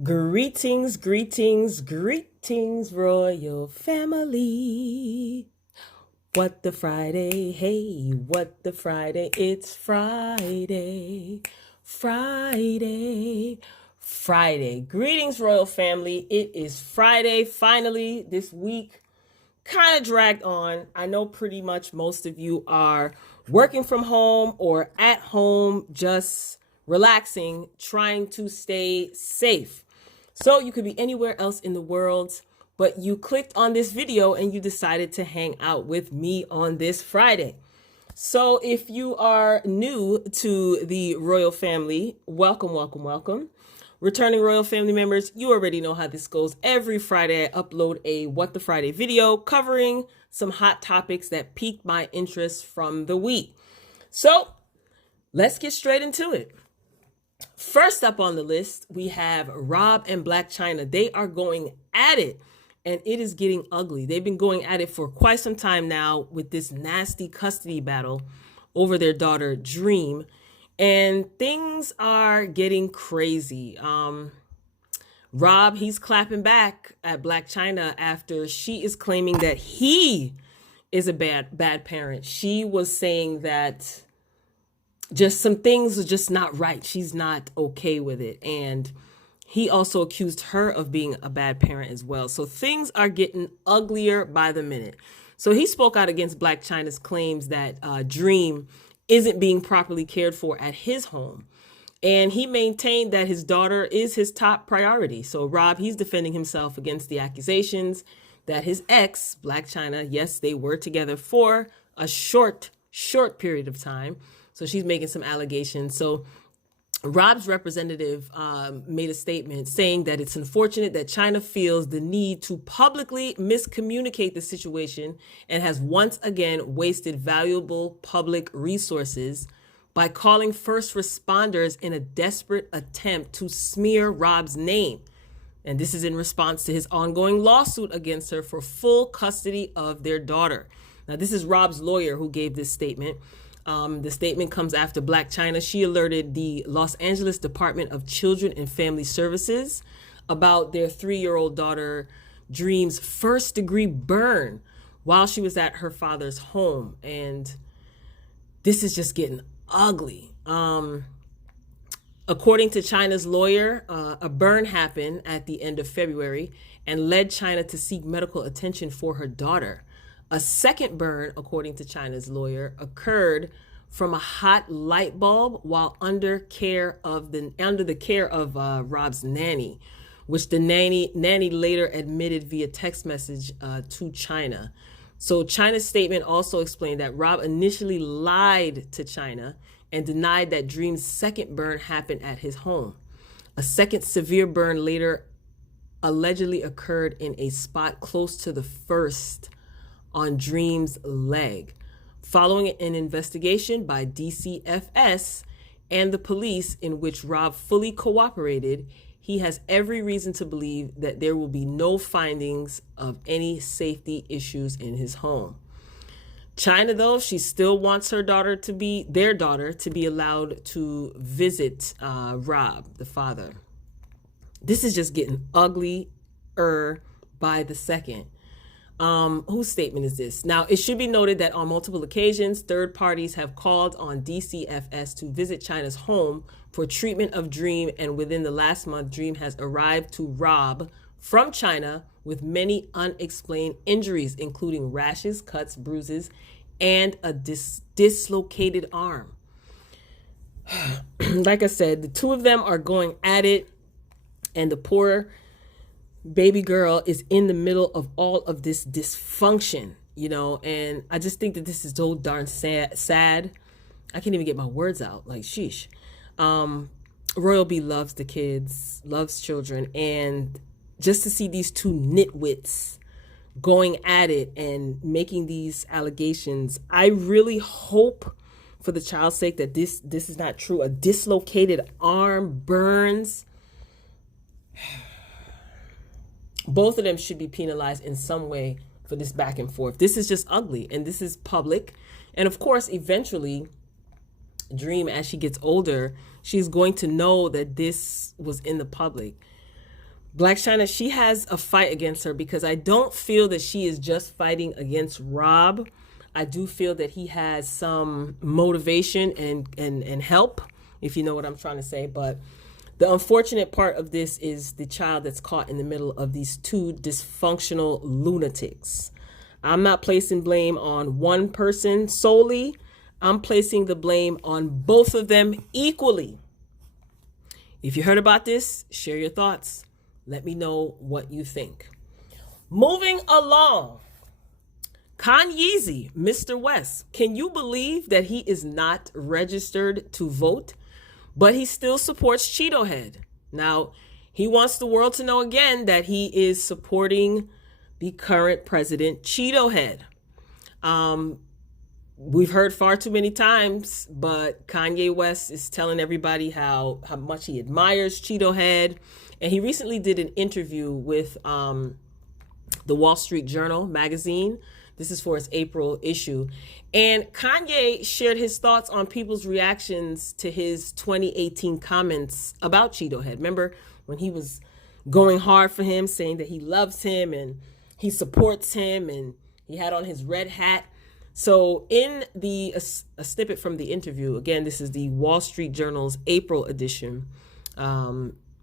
Greetings, greetings, greetings, royal family. What the Friday? Hey, what the Friday? It's Friday. Friday. Friday. Greetings, royal family. It is Friday. Finally, this week kind of dragged on. I know pretty much most of you are working from home or at home, just relaxing, trying to stay safe. So you could be anywhere else in the world, but you clicked on this video and you decided to hang out with me on this Friday. So if you are new to the royal family, welcome, welcome, welcome. Returning royal family members, you already know how this goes. Every Friday, I upload a What the Friday video covering some hot topics that piqued my interest from the week. So let's get straight into it. First up on the list, we have Rob and BLAC CHYNA. They are going at it, and it is getting ugly. They've been going at it for quite some time now with this nasty custody battle over their daughter, Dream. And things are getting crazy. Rob, he's clapping back at BLAC CHYNA after she is claiming that he is a bad parent. She was saying that just some things are just not right. She's not okay with it. And he also accused her of being a bad parent as well. So things are getting uglier by the minute. So he spoke out against BLAC CHYNA's claims that Dream isn't being properly cared for at his home. And he maintained that his daughter is his top priority. So Rob, he's defending himself against the accusations that his ex, BLAC CHYNA, yes, they were together for a short period of time. So she's making some allegations. So Rob's representative made a statement saying that it's unfortunate that CHYNA feels the need to publicly miscommunicate the situation and has once again wasted valuable public resources by calling first responders in a desperate attempt to smear Rob's name. And this is in response to his ongoing lawsuit against her for full custody of their daughter. Now, this is Rob's lawyer who gave this statement. The statement comes after BLAC CHYNA. She alerted the Los Angeles Department of Children and Family Services about their 3-year-old daughter, Dream's first-degree burn while she was at her father's home. And this is just getting ugly. According to CHYNA's lawyer, a burn happened at the end of February and led CHYNA to seek medical attention for her daughter. A second burn, according to CHYNA's lawyer, occurred from a hot light bulb while under the care of Rob's nanny, which the nanny later admitted via text message to CHYNA. So CHYNA's statement also explained that Rob initially lied to CHYNA and denied that Dream's second burn happened at his home. A second severe burn later allegedly occurred in a spot close to the first on Dream's leg. Following an investigation by DCFS and the police in which Rob fully cooperated, he has every reason to believe that there will be no findings of any safety issues in his home. CHYNA, though, she still wants their daughter to be allowed to visit Rob, the father. This is just getting uglier by the second. Whose statement is this? Now, it should be noted that on multiple occasions, third parties have called on DCFS to visit CHYNA's home for treatment of Dream, and within the last month, Dream has arrived to Rob from CHYNA with many unexplained injuries, including rashes, cuts, bruises, and a dislocated arm. Like I said, the two of them are going at it, and the poor baby girl is in the middle of all of this dysfunction, and I just think that this is so darn sad. I can't even get my words out, like, sheesh. Royal B loves the kids, loves children, and just to see these two nitwits going at it and making these allegations, I really hope for the child's sake that this is not true. A dislocated arm, burns. Both of them should be penalized in some way for this back and forth. This is just ugly, and this is public. And of course, eventually, Dream, as she gets older, she's going to know that this was in the public. Black China, she has a fight against her because I don't feel that she is just fighting against Rob. I do feel that he has some motivation and help, if you know what I'm trying to say. But the unfortunate part of this is the child that's caught in the middle of these two dysfunctional lunatics. I'm not placing blame on one person solely. I'm placing the blame on both of them equally. If you heard about this, share your thoughts. Let me know what you think. Moving along. Kanye, Mr. West, can you believe that he is not registered to vote, but he still supports Cheeto Head? Now, he wants the world to know again that he is supporting the current president, Cheeto Head. We've heard far too many times, but Kanye West is telling everybody how much he admires Cheeto Head. And he recently did an interview with the Wall Street Journal magazine. This is for its April issue. And Kanye shared his thoughts on people's reactions to his 2018 comments about Cheeto Head. Remember when he was going hard for him, saying that he loves him and he supports him, and he had on his red hat. So in a snippet from the interview, again, this is the Wall Street Journal's April edition.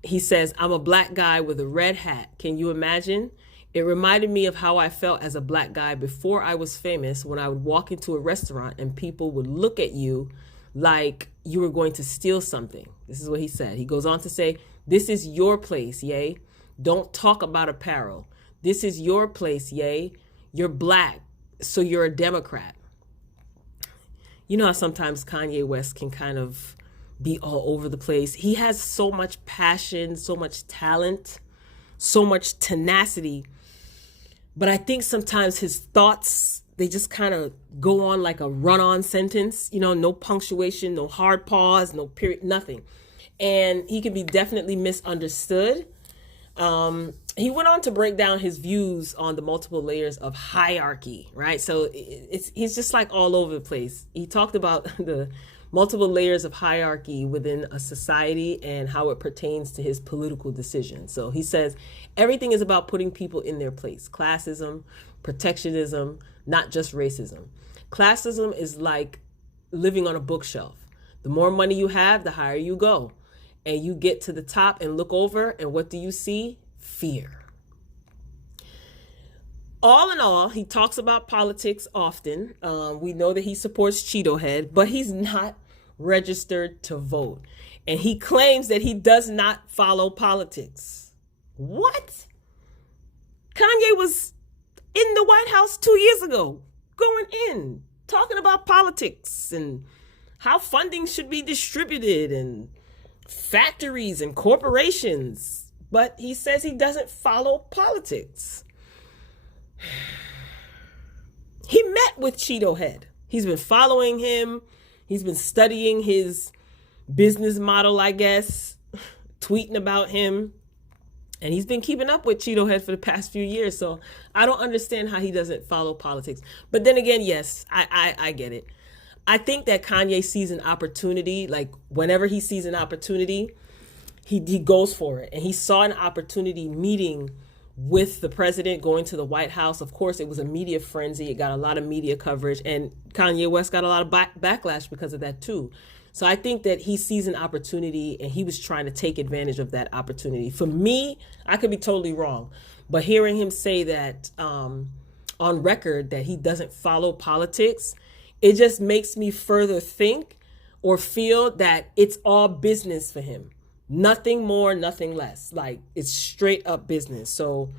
He says, "I'm a black guy with a red hat. Can you imagine? It reminded me of how I felt as a black guy before I was famous, when I would walk into a restaurant and people would look at you like you were going to steal something." This is what he said. He goes on to say, "This is your place, yay. Don't talk about apparel. This is your place, yay. You're black, so you're a Democrat." You know how sometimes Kanye West can kind of be all over the place. He has so much passion, so much talent, so much tenacity. But I think sometimes his thoughts, they just kind of go on like a run-on sentence, you know, no punctuation, no hard pause, no period, nothing. And he can be definitely misunderstood. He went on to break down his views on the multiple layers of hierarchy, right? So he's just like all over the place. He talked about the multiple layers of hierarchy within a society and how it pertains to his political decisions. So he says, everything is about putting people in their place. Classism, protectionism, not just racism. Classism is like living on a bookshelf. The more money you have, the higher you go. And you get to the top and look over, and what do you see? Fear. All in all, he talks about politics often. We know that he supports Cheeto Head, but he's not registered to vote. And he claims that he does not follow politics. What? Kanye was in the White House 2 years ago, going in, talking about politics and how funding should be distributed and factories and corporations. But he says he doesn't follow politics. He met with Cheeto Head. He's been following him. He's been studying his business model, I guess, tweeting about him. And he's been keeping up with Cheeto Head for the past few years. So I don't understand how he doesn't follow politics. But then again, yes, I get it. I think that Kanye sees an opportunity. Like whenever he sees an opportunity, he goes for it. And he saw an opportunity meeting with the president, going to the White House. Of course, it was a media frenzy. It got a lot of media coverage, and Kanye West got a lot of backlash because of that too. So I think that he sees an opportunity and he was trying to take advantage of that opportunity. For me, I could be totally wrong, but hearing him say that on record that he doesn't follow politics, it just makes me further think or feel that it's all business for him. Nothing more, nothing less. Like, it's straight up business. So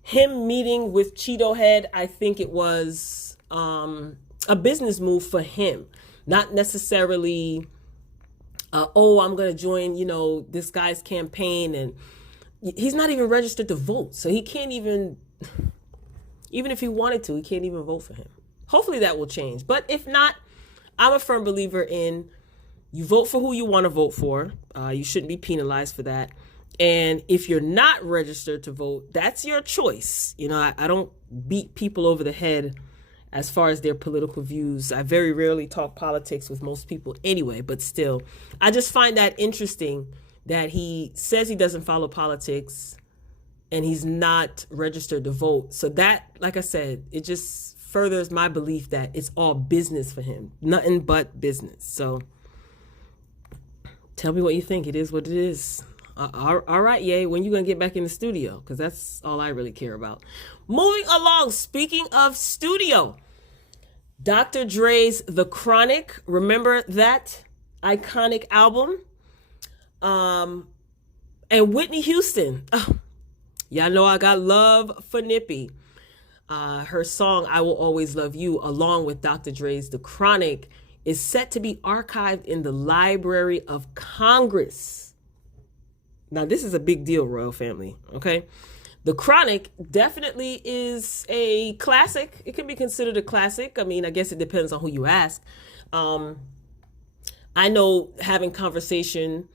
him meeting with Cheeto Head, I think it was a business move for him. Not necessarily, I'm going to join, this guy's campaign. And he's not even registered to vote. So he can't even if he wanted to, he can't even vote for him. Hopefully that will change. But if not, I'm a firm believer in you vote for who you want to vote for. You shouldn't be penalized for that. And if you're not registered to vote, that's your choice. I don't beat people over the head as far as their political views. I very rarely talk politics with most people anyway, but still, I just find that interesting that he says he doesn't follow politics, and he's not registered to vote. So that, like I said, it just furthers my belief that it's all business for him. Nothing but business. So tell me what you think. It is what it is. All right, Ye, when you going to get back in the studio? Because that's all I really care about. Moving along, speaking of studio, Dr. Dre's The Chronic. Remember that iconic album? And Whitney Houston. Oh, y'all know I got love for Nippy. Her song, I Will Always Love You, along with Dr. Dre's The Chronic, is set to be archived in the Library of Congress. Now, this is a big deal, royal family, okay? The Chronic definitely is a classic. It can be considered a classic. I mean, I guess it depends on who you ask. I know, having conversation,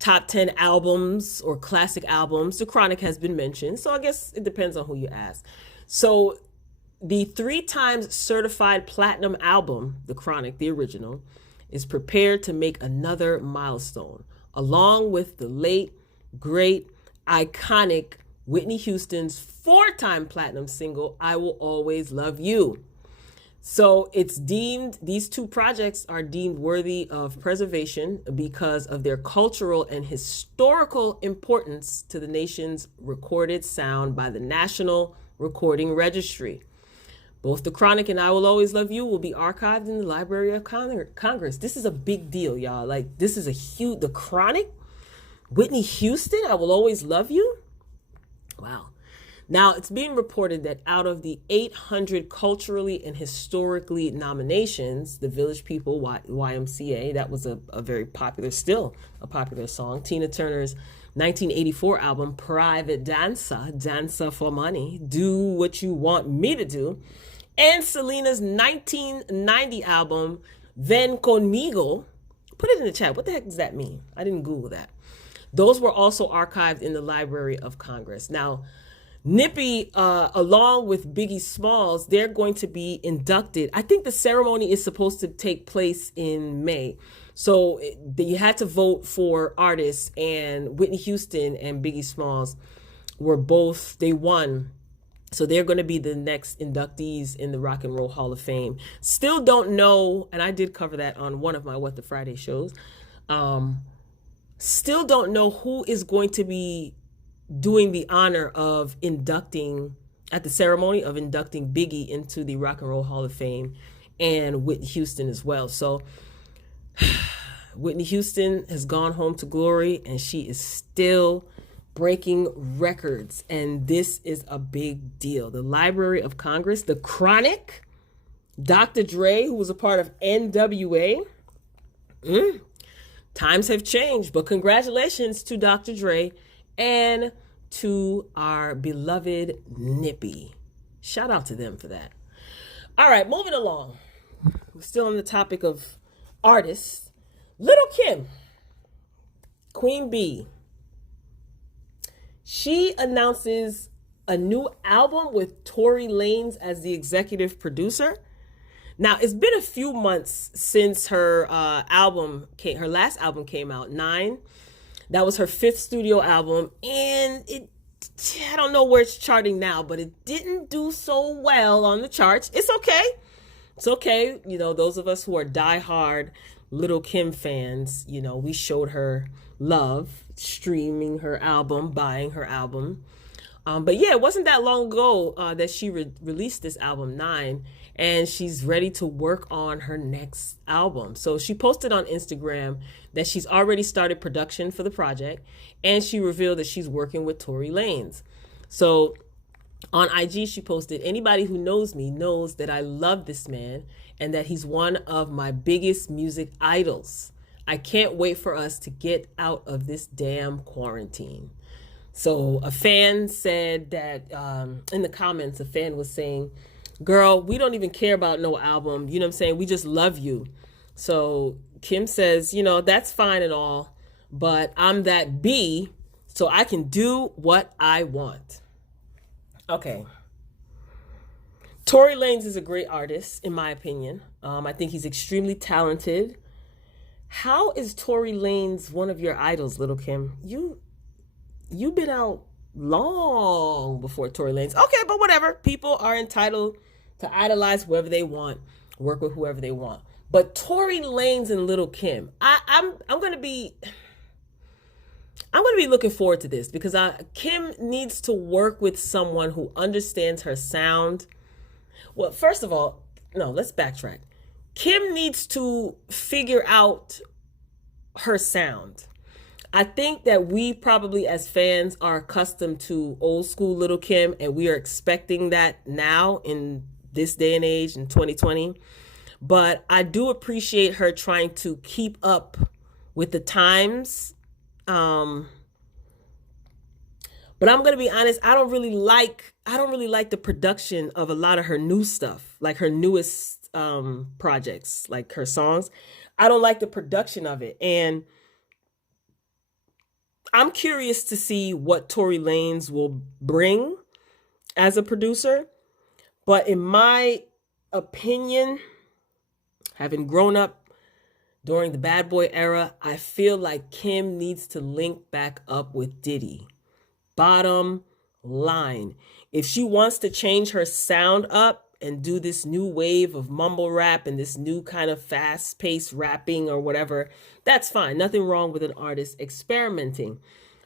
top 10 albums or classic albums, The Chronic has been mentioned. So I guess it depends on who you ask. So the 3 times certified platinum album, The Chronic, the original, is prepared to make another milestone, along with the late, great, iconic Whitney Houston's 4-time platinum single, I Will Always Love You. So it's deemed, these 2 projects are deemed worthy of preservation because of their cultural and historical importance to the nation's recorded sound by the National Recording Registry. Both The Chronic and I Will Always Love You will be archived in the Library of Congress. This is a big deal, y'all. Like, this is a huge, The Chronic, Whitney Houston, I Will Always Love You. Wow. Now, it's being reported that out of the 800 culturally and historically nominations, the Village People, YMCA, that was a very popular, still a popular song. Tina Turner's 1984 album, Private Dancer, Dancer for Money, Do What You Want Me to Do. And Selena's 1990 album, Ven Conmigo. Put it in the chat. What the heck does that mean? I didn't Google that. Those were also archived in the Library of Congress. Now, Nippy, along with Biggie Smalls, they're going to be inducted. I think the ceremony is supposed to take place in May. So you had to vote for artists, and Whitney Houston and Biggie Smalls were both, they won. So they're going to be the next inductees in the Rock and Roll Hall of Fame. Still don't know, and I did cover that on one of my What the Friday shows. Still don't know who is going to be doing the honor of inducting, at the ceremony of inducting Biggie into the Rock and Roll Hall of Fame, and Whitney Houston as well. So Whitney Houston has gone home to glory, and she is still breaking records. And this is a big deal. The Library of Congress, The Chronic, Dr. Dre, who was a part of NWA. Times have changed, but congratulations to Dr. Dre and to our beloved Nippy. Shout out to them for that. All right, moving along. We're still on the topic of artists. Little Kim, Queen Bee. She announces a new album with Tory Lanez as the executive producer. Now, it's been a few months since her her last album came out, 9. That was her 5th studio album, and I don't know where it's charting now, but it didn't do so well on the charts. It's okay. It's okay. You know, those of us who are diehard Little Kim fans, you know, we showed her love, streaming her album, buying her album. But yeah, it wasn't that long ago that she released this album, 9, and she's ready to work on her next album. So she posted on Instagram that she's already started production for the project, and she revealed that she's working with Tory Lanez. So on IG, she posted, anybody who knows me knows that I love this man and that he's one of my biggest music idols. I can't wait for us to get out of this damn quarantine. So a fan said that, in the comments, a fan was saying, girl, we don't even care about no album. You know what I'm saying? We just love you. So Kim says, you know, that's fine and all, but I'm that B, so I can do what I want. Okay. Tory Lanez is a great artist, in my opinion. I think he's extremely talented. How is Tory Lanez one of your idols, Little Kim? You've been out long before Tory Lanez. Okay, but whatever. People are entitled to idolize whoever they want, work with whoever they want. But Tory Lanez and Lil Kim, I'm gonna be looking forward to this because Kim needs to work with someone who understands her sound. Well, first of all, no, let's backtrack. Kim needs to figure out her sound. I think that we probably as fans are accustomed to old school Lil Kim, and we are expecting that now in this day and age in 2020. But I do appreciate her trying to keep up with the times. But I'm gonna be honest, I don't really like the production of a lot of her new stuff, like her newest projects, like her songs. I don't like the production of it, and I'm curious to see what Tory Lanez will bring as a producer. But in my opinion, having grown up during the bad boy era, I feel like Kim needs to link back up with Diddy. Bottom line. If she wants to change her sound up and do this new wave of mumble rap and this new kind of fast-paced rapping or whatever, that's fine. Nothing wrong with an artist experimenting,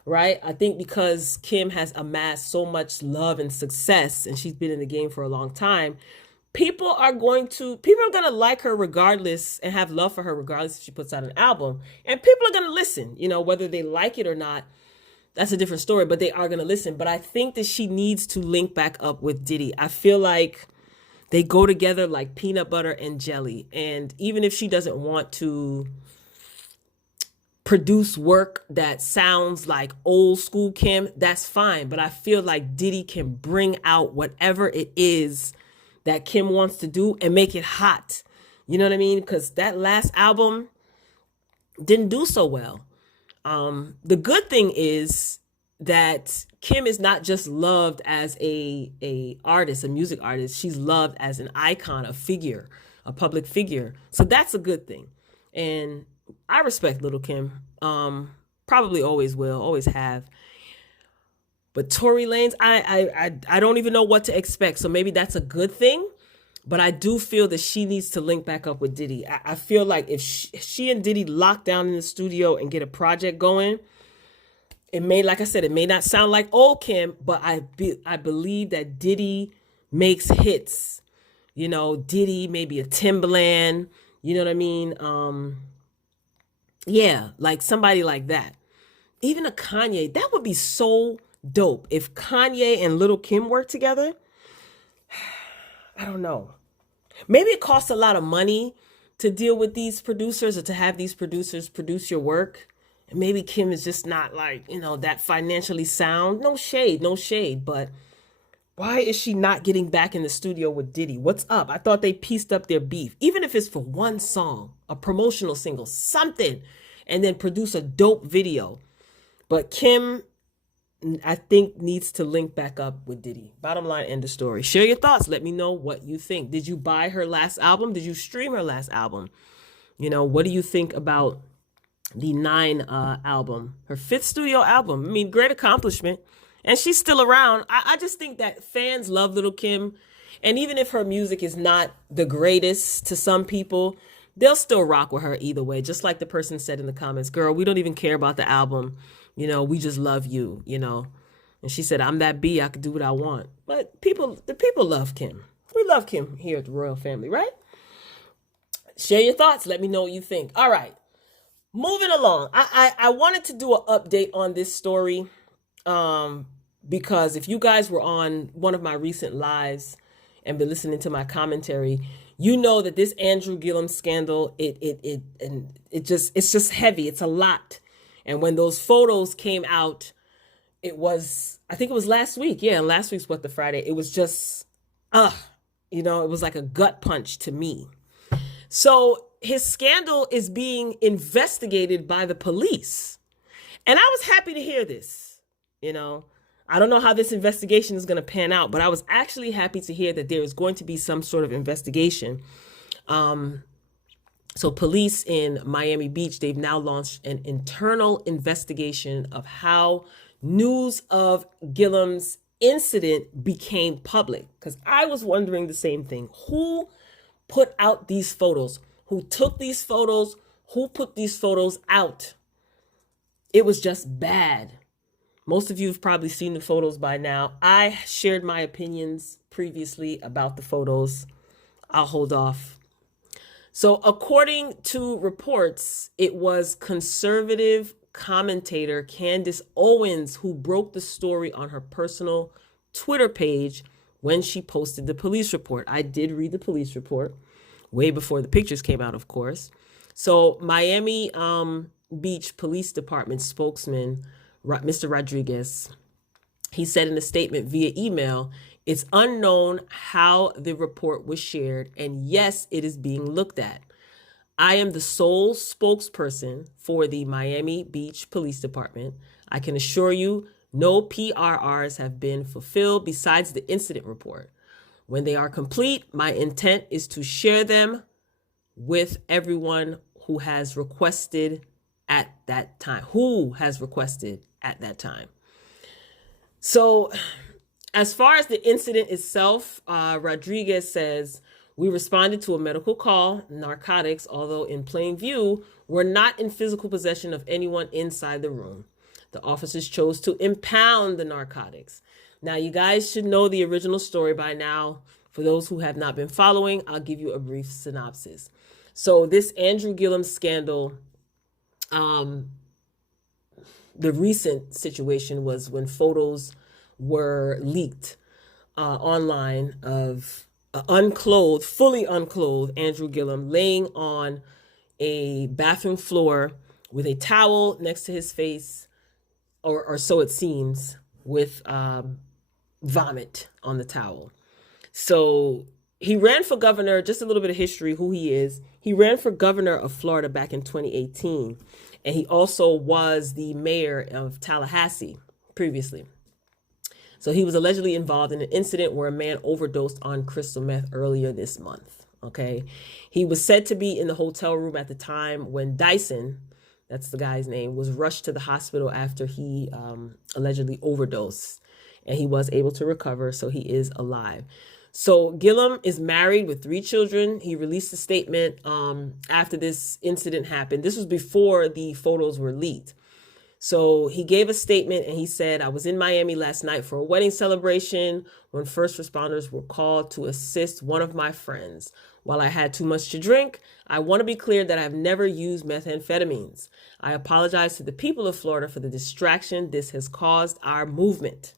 right? I think because Kim has amassed so much love and success and she's been in the game for a long time, people are going to like her regardless and have love for her regardless if she puts out an album. And people are going to listen, whether they like it or not. That's a different story, but they are going to listen. But I think that she needs to link back up with Diddy. I feel like they go together like peanut butter and jelly. And even if she doesn't want to produce work that sounds like old school Kim, that's fine. But I feel like Diddy can bring out whatever it is that Kim wants to do and make it hot. You know what I mean? Because that last album didn't do so well. The good thing is that Kim is not just loved as a artist, a music artist. She's loved as an icon, a figure, a public figure. So that's a good thing. And I respect Lil Kim. Probably always will, always have. But Tory Lanez, I don't even know what to expect. So maybe that's a good thing. But I do feel that she needs to link back up with Diddy. I feel like if she and Diddy lock down in the studio and get a project going, it may, like I said, it may not sound like old Kim, but I believe that Diddy makes hits. Diddy, maybe a Timbaland, you know what I mean? Yeah, like somebody like that. Even a Kanye, that would be so dope. If Kanye and Lil Kim work together, I don't know. Maybe it costs a lot of money to deal with these producers or to have these producers produce your work. And maybe Kim is just not like, that financially sound. No shade. But why is she not getting back in the studio with Diddy? What's up? I thought they pieced up their beef. Even if it's for one song, a promotional single, something, and then produce a dope video. But Kim, I think, needs to link back up with Diddy. Bottom line, end of story. Share your thoughts. Let me know what you think. Did you buy her last album? Did you stream her last album? What do you think about the 9 album? Her 5th studio album. I mean, great accomplishment. And she's still around. I just think that fans love Lil Kim. And even if her music is not the greatest to some people, they'll still rock with her either way. Just like the person said in the comments, girl, we don't even care about the album. We just love you, And she said, I'm that B, I could do what I want. But the people love Kim. We love Kim here at the Royal Family, right? Share your thoughts. Let me know what you think. All right. Moving along. I wanted to do an update on this story because if you guys were on one of my recent lives and been listening to my commentary, you know that this Andrew Gillum scandal, it's just heavy. It's a lot. And when those photos came out, I think it was last week. Yeah, last week's What the Friday. It was just, it was like a gut punch to me. So his scandal is being investigated by the police. And I was happy to hear this. I don't know how this investigation is going to pan out, but I was actually happy to hear that there is going to be some sort of investigation. So police in Miami Beach, they've now launched an internal investigation of how news of Gillum's incident became public. Because I was wondering the same thing. Who put out these photos? Who took these photos? Who put these photos out? It was just bad. Most of you have probably seen the photos by now. I shared my opinions previously about the photos. I'll hold off. So according to reports, it was conservative commentator Candace Owens who broke the story on her personal Twitter page when she posted the police report. I did read the police report way before the pictures came out, of course. So Miami Beach Police Department spokesman, Mr. Rodriguez, he said in a statement via email, "It's unknown how the report was shared, and yes, it is being looked at. I am the sole spokesperson for the Miami Beach Police Department. I can assure you no PRRs have been fulfilled besides the incident report. When they are complete, my intent is to share them with everyone who has requested at that time." So as far as the incident itself, Rodriguez says, "We responded to a medical call, narcotics, although in plain view, were not in physical possession of anyone inside the room. The officers chose to impound the narcotics." Now, you guys should know the original story by now. For those who have not been following, I'll give you a brief synopsis. So this Andrew Gillum scandal, the recent situation was when photos were leaked online of fully unclothed Andrew Gillum laying on a bathroom floor with a towel next to his face, or so it seems, with vomit on the towel. So he ran for governor, just a little bit of history, who he is. He ran for governor of Florida back in 2018, and he also was the mayor of Tallahassee previously. So he was allegedly involved in an incident where a man overdosed on crystal meth earlier this month, okay? He was said to be in the hotel room at the time when Dyson, that's the guy's name, was rushed to the hospital after he allegedly overdosed, and he was able to recover, so he is alive. So Gillum is married with 3 children. He released a statement after this incident happened. This was before the photos were leaked. So he gave a statement and he said, "I was in Miami last night for a wedding celebration when first responders were called to assist one of my friends. While I had too much to drink, I want to be clear that I've never used methamphetamines. I apologize to the people of Florida for the distraction this has caused our movement.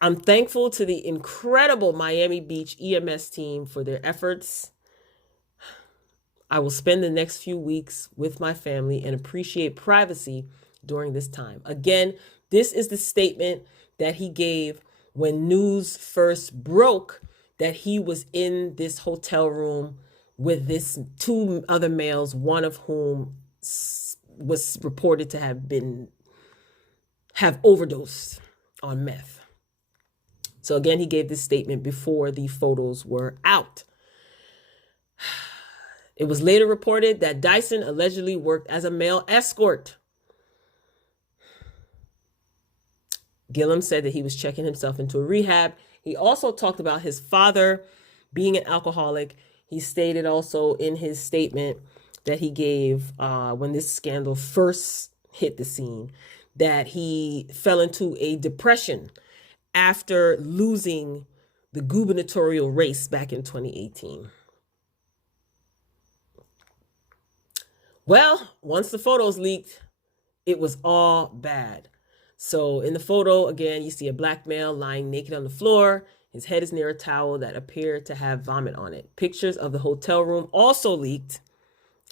I'm thankful to the incredible Miami Beach EMS team for their efforts. I will spend the next few weeks with my family and appreciate privacy during this time." Again, this is the statement that he gave when news first broke that he was in this hotel room with this 2 other males, one of whom was reported to have overdosed on meth. So again, he gave this statement before the photos were out. It was later reported that Dyson allegedly worked as a male escort. Gillum said that he was checking himself into a rehab. He also talked about his father being an alcoholic. He stated also in his statement that he gave when this scandal first hit the scene that he fell into a depression after losing the gubernatorial race back in 2018. Well, once the photos leaked, it was all bad. So in the photo, again, you see a black male lying naked on the floor. His head is near a towel that appeared to have vomit on it. Pictures of the hotel room also leaked.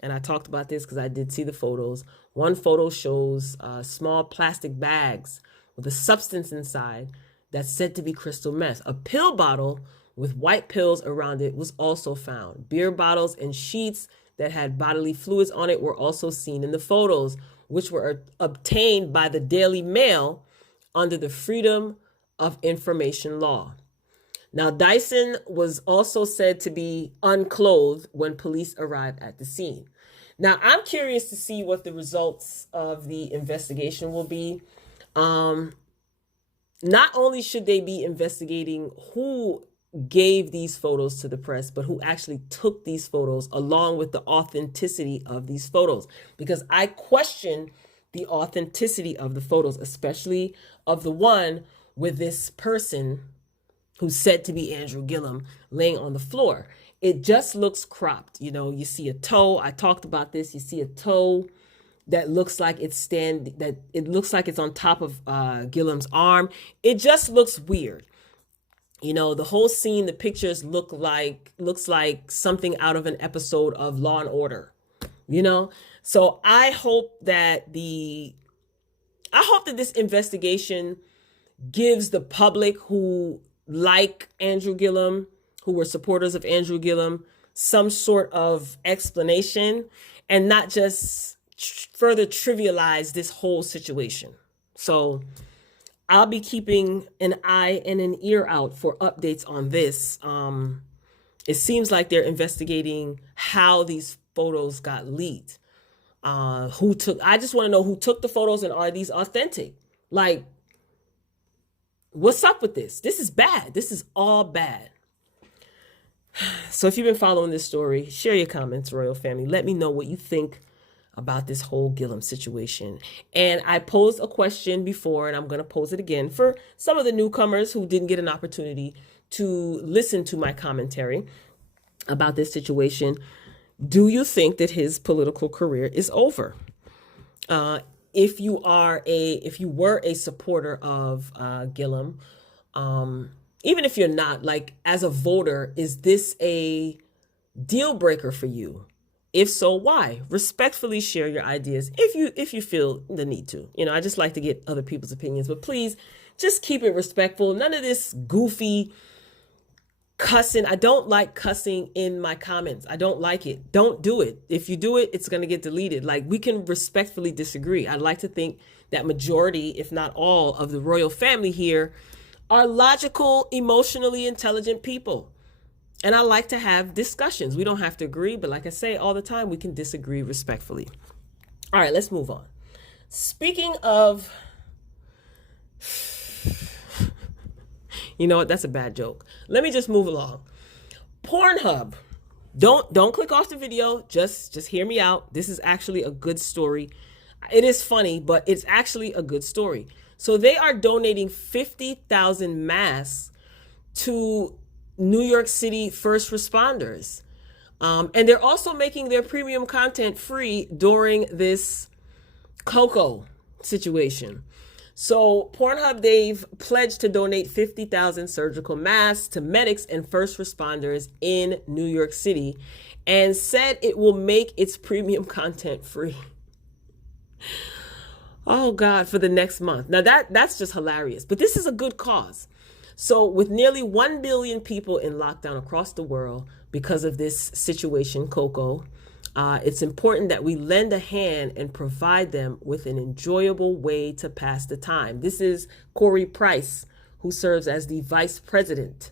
And I talked about this because I did see the photos. One photo shows small plastic bags with a substance inside that's said to be crystal meth. A pill bottle with white pills around it was also found. Beer bottles and sheets that had bodily fluids on it were also seen in the photos, which were obtained by the Daily Mail under the Freedom of Information law. Now, Dyson was also said to be unclothed when police arrived at the scene. Now, I'm curious to see what the results of the investigation will be. Um, Not only should they be investigating who gave these photos to the press, but who actually took these photos along with the authenticity of these photos. Because I question the authenticity of the photos, especially of the one with this person who's said to be Andrew Gillum laying on the floor. It just looks cropped. You know, you see a toe. I talked about this. You see a toe that looks like it looks like it's on top of Gillum's arm. It just looks weird. You know, the whole scene, the pictures looks like something out of an episode of Law and Order. You know, so I hope that this investigation gives the public who like Andrew Gillum, who were supporters of Andrew Gillum, some sort of explanation, and not just further trivialize this whole situation. So I'll be keeping an eye and an ear out for updates on this. It seems like they're investigating how these photos got leaked. I just want to know who took the photos and are these authentic? Like, what's up with this? This is bad. This is all bad. So if you've been following this story, share your comments, Royal Family. Let me know what you think about this whole Gillum situation. And I posed a question before, and I'm going to pose it again for some of the newcomers who didn't get an opportunity to listen to my commentary about this situation. Do you think that his political career is over? If you were a supporter of Gillum, even if you're not, like, as a voter, is this a deal breaker for you? If so, why? Respectfully share your ideas if you feel the need to. You know, I just like to get other people's opinions, but please just keep it respectful. None of this goofy cussing. I don't like cussing in my comments. I don't like it. Don't do it. If you do it, it's going to get deleted. Like, we can respectfully disagree. I'd like to think that majority, if not all, of the royal family here are logical, emotionally intelligent people. And I like to have discussions. We don't have to agree, but like I say all the time, we can disagree respectfully. All right, let's move on. Speaking of, you know what? That's a bad joke. Let me just move along. Pornhub. Don't click off the video. Just hear me out. This is actually a good story. It is funny, but it's actually a good story. So they are donating 50,000 masks to New York City first responders. And they're also making their premium content free during this Coco situation. So Pornhub, they've pledged to donate 50,000 surgical masks to medics and first responders in New York City and said it will make its premium content free. Oh God, for the next month. Now that's just hilarious, but this is a good cause. So with nearly 1 billion people in lockdown across the world because of this situation, Coco, it's important that we lend a hand and provide them with an enjoyable way to pass the time. This is Corey Price, who serves as the vice president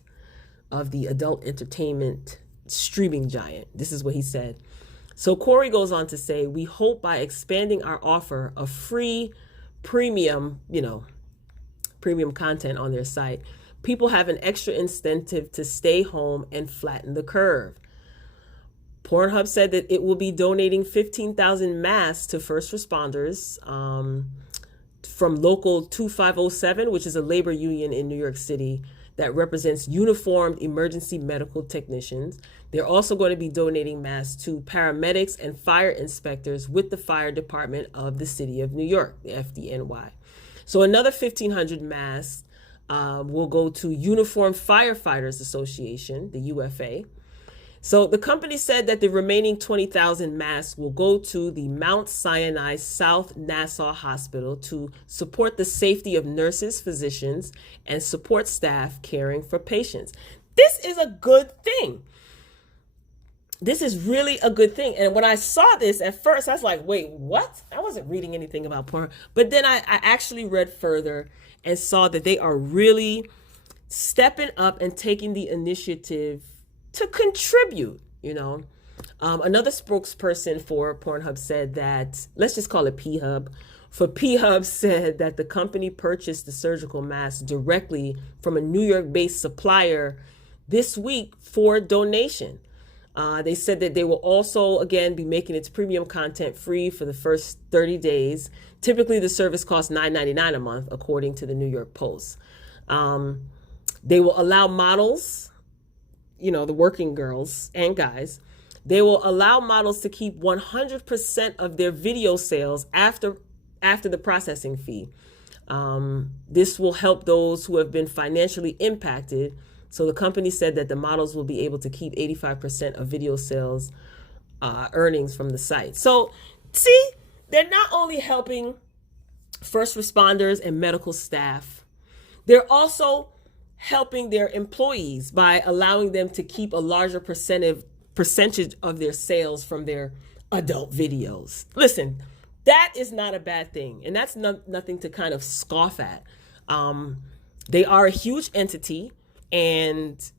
of the adult entertainment streaming giant. This is what he said. So Corey goes on to say, we hope by expanding our offer of free premium content on their site, people have an extra incentive to stay home and flatten the curve. Pornhub said that it will be donating 15,000 masks to first responders from Local 2507, which is a labor union in New York City that represents uniformed emergency medical technicians. They're also going to be donating masks to paramedics and fire inspectors with the fire department of the city of New York, the FDNY. So another 1,500 masks will go to Uniformed Firefighters Association, the UFA. So the company said that the remaining 20,000 masks will go to the Mount Sinai South Nassau Hospital to support the safety of nurses, physicians, and support staff caring for patients. This is a good thing. This is really a good thing. And when I saw this at first, I was like, wait, what? I wasn't reading anything about porn. But then I actually read further and saw that they are really stepping up and taking the initiative to contribute, you know. Another spokesperson for Pornhub said that, let's just call it P-Hub, for P-Hub said that the company purchased the surgical mask directly from a New York-based supplier this week for donation. They said that they will also, again, be making its premium content free for the first 30 days. Typically, the service costs $9.99 a month, according to the New York Post. They will allow models, the working girls and guys, they will allow models to keep 100% of their video sales after the processing fee. This will help those who have been financially impacted. So the company said that the models will be able to keep 85% of video sales earnings from the site. So see, they're not only helping first responders and medical staff, they're also helping their employees by allowing them to keep a larger percentage of their sales from their adult videos. Listen, that is not a bad thing. And that's nothing to kind of scoff at. They are a huge entity. And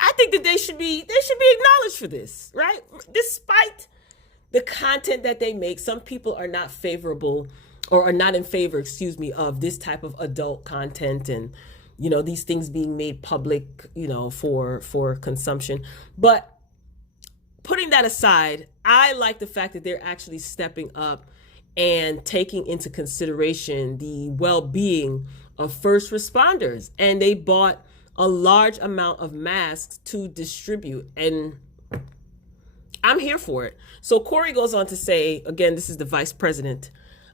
I think that they should be acknowledged for this, right? Despite the content that they make, some people are not favorable or are not in favor, of this type of adult content and, these things being made public, for consumption. But putting that aside, I like the fact that they're actually stepping up and taking into consideration the well-being of first responders. And they bought a large amount of masks to distribute, and I'm here for it. So Corey goes on to say, again, this is the vice president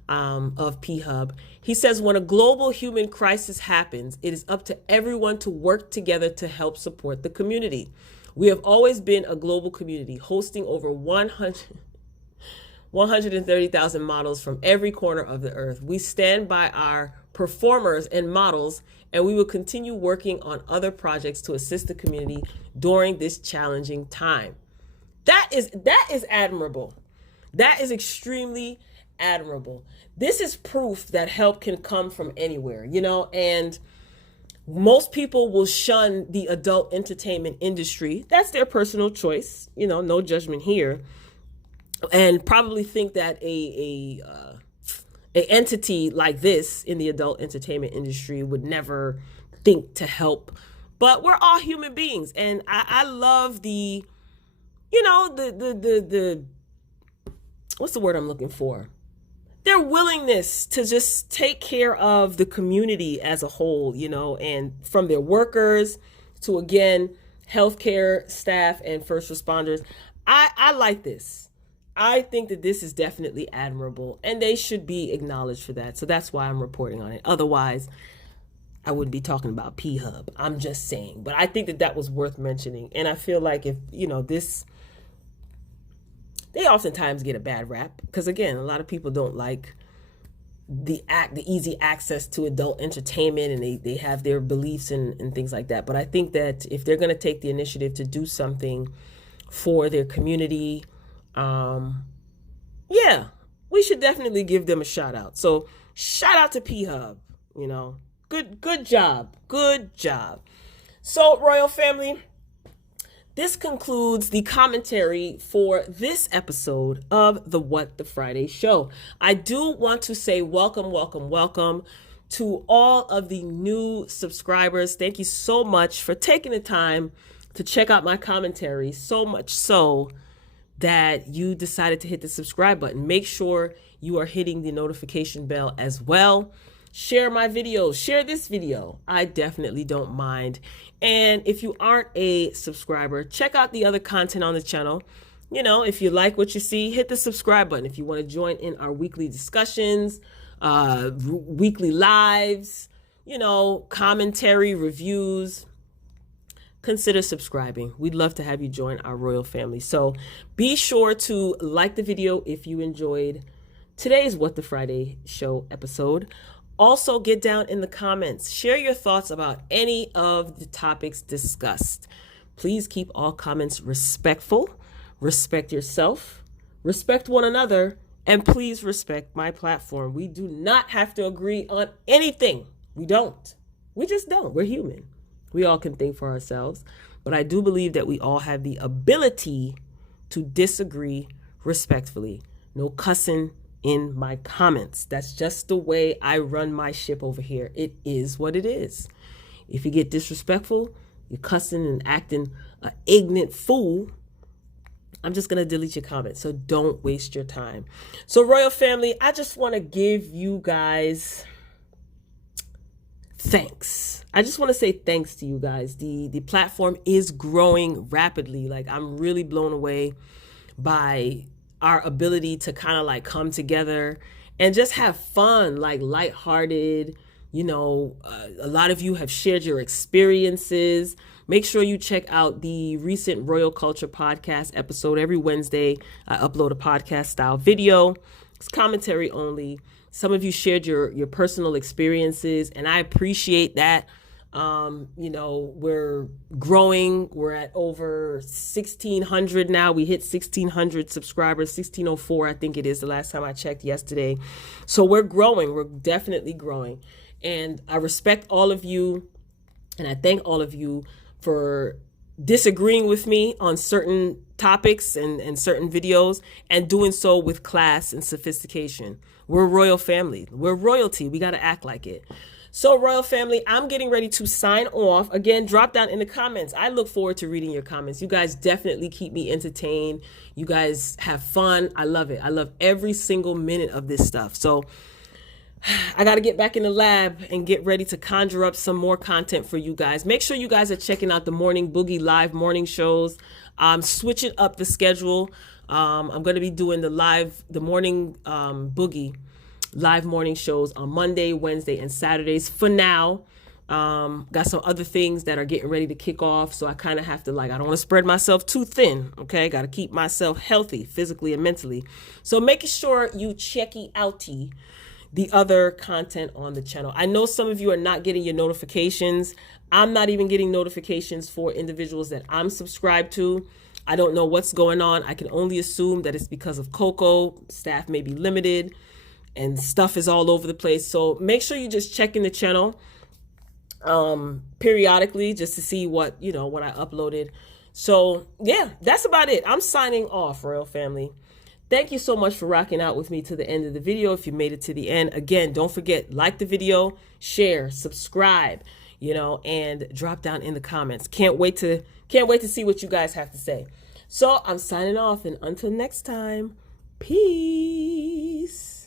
of P-Hub. He says, when a global human crisis happens, it is up to everyone to work together to help support the community. We have always been a global community, hosting over 130,000 models from every corner of the earth. We stand by our performers and models, and we will continue working on other projects to assist the community during this challenging time. That is admirable. That is extremely admirable. This is proof that help can come from anywhere, and most people will shun the adult entertainment industry. That's their personal choice, no judgment here, and probably think that a entity like this in the adult entertainment industry would never think to help. But we're all human beings, and I love the what's the word I'm looking for? Their willingness to just take care of the community as a whole, and from their workers to, again, healthcare staff and first responders. I like this. I think that this is definitely admirable, and they should be acknowledged for that. So that's why I'm reporting on it. Otherwise, I wouldn't be talking about P-Hub. I'm just saying. But I think that was worth mentioning. And I feel like if, they oftentimes get a bad rap because, again, a lot of people don't like the easy access to adult entertainment, and they have their beliefs and things like that. But I think that if they're going to take the initiative to do something for their community, we should definitely give them a shout out. So shout out to P-Hub, good job. So Royal Family, this concludes the commentary for this episode of the What the Friday Show. I do want to say welcome to all of the new subscribers. Thank you so much for taking the time to check out my commentary, so much so that you decided to hit the subscribe button. Make sure you are hitting the notification bell as well. Share my videos, share this video. I definitely don't mind. And if you aren't a subscriber, check out the other content on the channel. If you like what you see, hit the subscribe button. If you want to join in our weekly discussions, weekly lives, commentary, reviews, consider subscribing. We'd love to have you join our royal family. So be sure to like the video if you enjoyed today's What the Friday Show episode. Also, get down in the comments. Share your thoughts about any of the topics discussed. Please keep all comments respectful. Respect yourself. Respect one another. And please respect my platform. We do not have to agree on anything. We don't. We just don't. We're human. We all can think for ourselves. But I do believe that we all have the ability to disagree respectfully. No cussing in my comments. That's just the way I run my ship over here. It is what it is. If you get disrespectful, you're cussing and acting an ignorant fool, I'm just going to delete your comment. So don't waste your time. So Royal Family, I just want to give you guys thanks. I just want to say thanks to you guys. The platform is growing rapidly. Like, I'm really blown away by our ability to kind of like come together and just have fun, like lighthearted. You know, a lot of you have shared your experiences. Make sure you check out the recent Royal Culture podcast episode. Every Wednesday, I upload a podcast style video. It's commentary only. Some of you shared your personal experiences, and I appreciate that. You know, we're growing. We're at over 1,600 now. We hit 1,600 subscribers, 1,604, I think it is the last time I checked yesterday. So we're growing. We're definitely growing. And I respect all of you, and I thank all of you for disagreeing with me on certain topics and certain videos, and doing so with class and sophistication. We're a royal family. We're royalty. We got to act like it. So Royal Family, I'm getting ready to sign off. Again, drop down in the comments. I look forward to reading your comments. You guys definitely keep me entertained. You guys have fun. I love it. I love every single minute of this stuff. So I got to get back in the lab and get ready to conjure up some more content for you guys. Make sure you guys are checking out the Morning Boogie live morning shows. I'm switching up the schedule. I'm going to be doing the Morning Boogie live morning shows on Monday, Wednesday, and Saturdays for now. Got some other things that are getting ready to kick off. So I kind of have to, I don't want to spread myself too thin. Okay. Got to keep myself healthy physically and mentally. So making sure you checky outy the other content on the channel. I know some of you are not getting your notifications. I'm not even getting notifications for individuals that I'm subscribed to. I don't know what's going on. I can only assume that it's because of Coco. Staff may be limited and stuff is all over the place. So make sure you just check in the channel periodically just to see what I uploaded. So yeah, that's about it. I'm signing off, Royal Family. Thank you so much for rocking out with me to the end of the video. If you made it to the end, again, don't forget, like the video, share, subscribe, and drop down in the comments. Can't wait to see what you guys have to say. So I'm signing off, and until next time, peace.